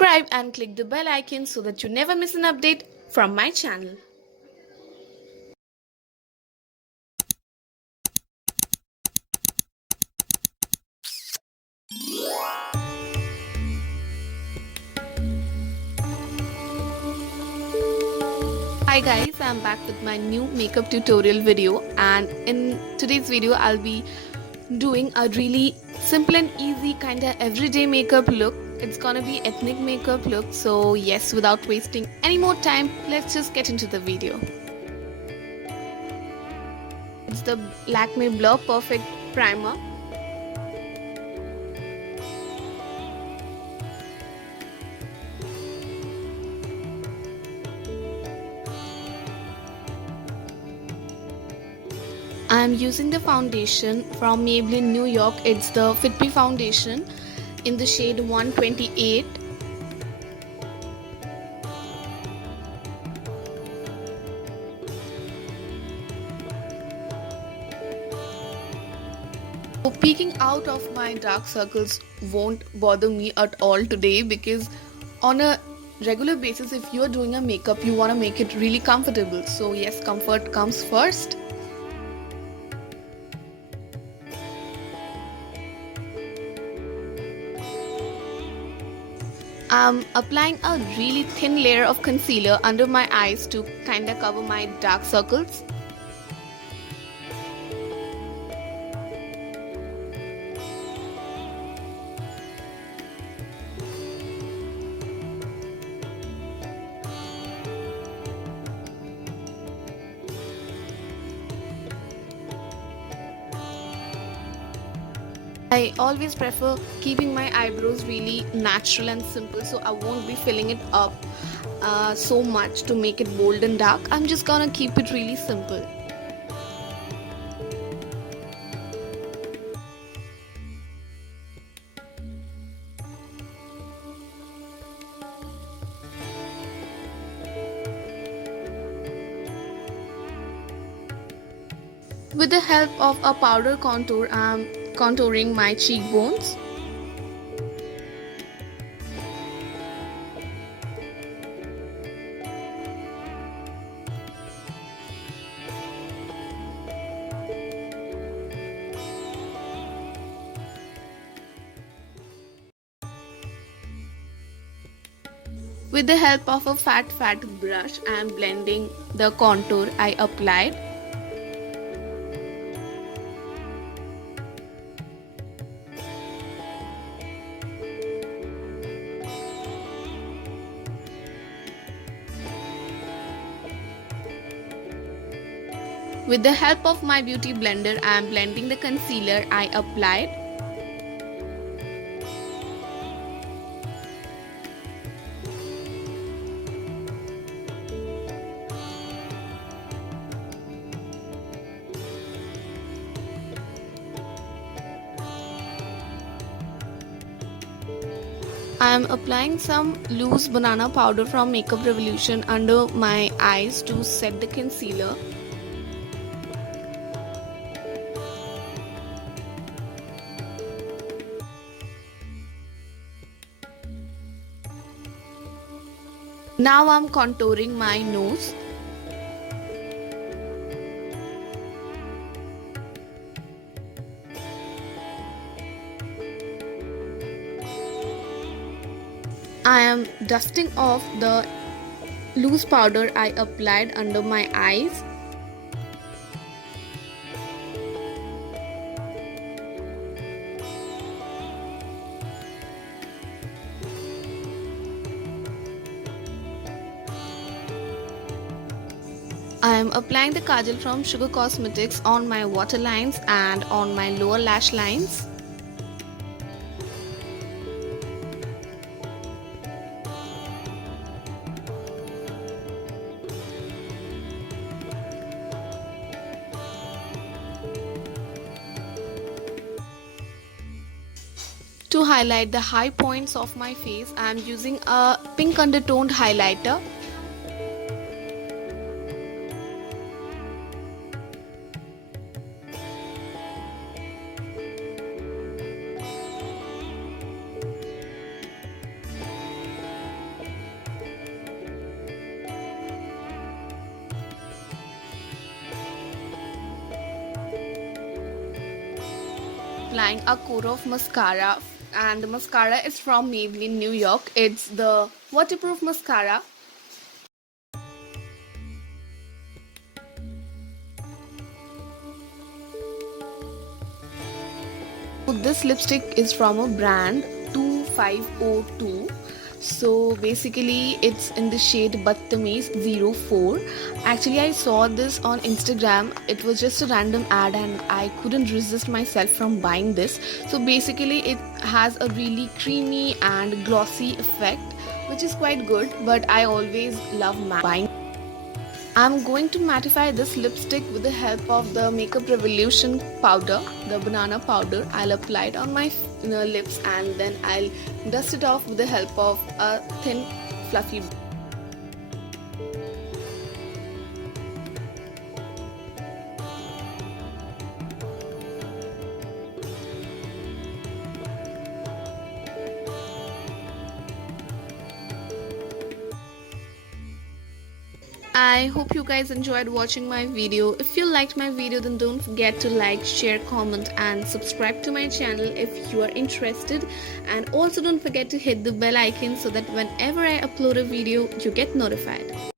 subscribe and click the bell icon so that you never miss an update from my channel. Hi guys, I'm back with my new makeup tutorial video, and in today's video I'll be doing a really simple and easy kinda everyday makeup look. It's gonna be ethnic makeup look. So yes, without wasting any more time, let's just get into the video. It's the Lakme Blur Perfect Primer. I'm using the foundation from Maybelline New York. It's the Fit Me foundation in the shade 128. So peeking out of my dark circles won't bother me at all today, because on a regular basis, if you're doing a makeup, you want to make it really comfortable. So yes, comfort comes first. I'm applying a really thin layer of concealer under my eyes to kinda cover my dark circles. I always prefer keeping my eyebrows really natural and simple, so I won't be filling it up so much to make it bold and dark. I'm just gonna keep it really simple. With the help of a powder contour, I'm contouring my cheekbones. With the help of a fat brush, I am blending the contour I applied. With the help of my beauty blender, I am blending the concealer I applied. I am applying some loose banana powder from Makeup Revolution under my eyes to set the concealer. Now I'm contouring my nose. I am dusting off the loose powder I applied under my eyes. I am applying the Kajal from Sugar Cosmetics on my waterlines and on my lower lash lines. To highlight the high points of my face, I am using a pink undertoned highlighter. applying a coat of mascara, and the mascara is from Maybelline New York. It's the waterproof mascara. This lipstick is from a brand 2502. So basically it's in the shade Battameez 04. Actually I saw this on Instagram. It was just a random ad and I couldn't resist myself from buying this. So basically it has a really creamy and glossy effect, which is quite good, but I always love buying. I'm going to mattify this lipstick with the help of the Makeup Revolution powder, the banana powder. I'll apply it on my lips and then I'll dust it off with the help of a thin fluffy. I hope you guys enjoyed watching my video. If you liked my video, then don't forget to like, share, comment and subscribe to my channel if you are interested, and also don't forget to hit the bell icon so that whenever I upload a video you get notified.